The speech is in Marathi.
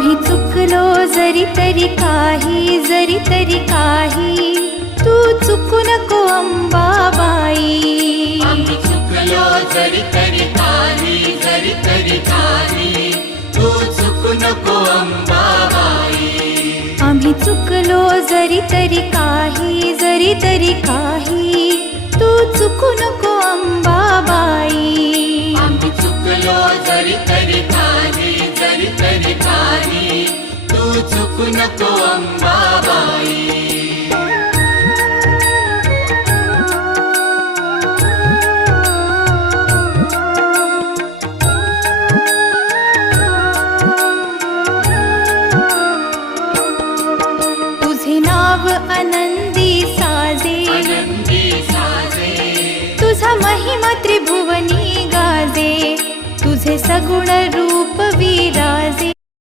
आम्ही चुकलो जरी तरी काही तू चुकू नको अंबाबाई. आम्ही चुकलो जरी तरी काही तू चुकू नको अंबाबाई. आम्ही चुकलो जरी तरी काही तू चुकू नको अंबाबाई. आम्ही चुकलो जरी तरी काही तू चुकू नको अंबाबाई. तुझे नाव आनंदी साजे, तुझा महिमा त्रिभुवनी गाजे. तुझे सगुण रूप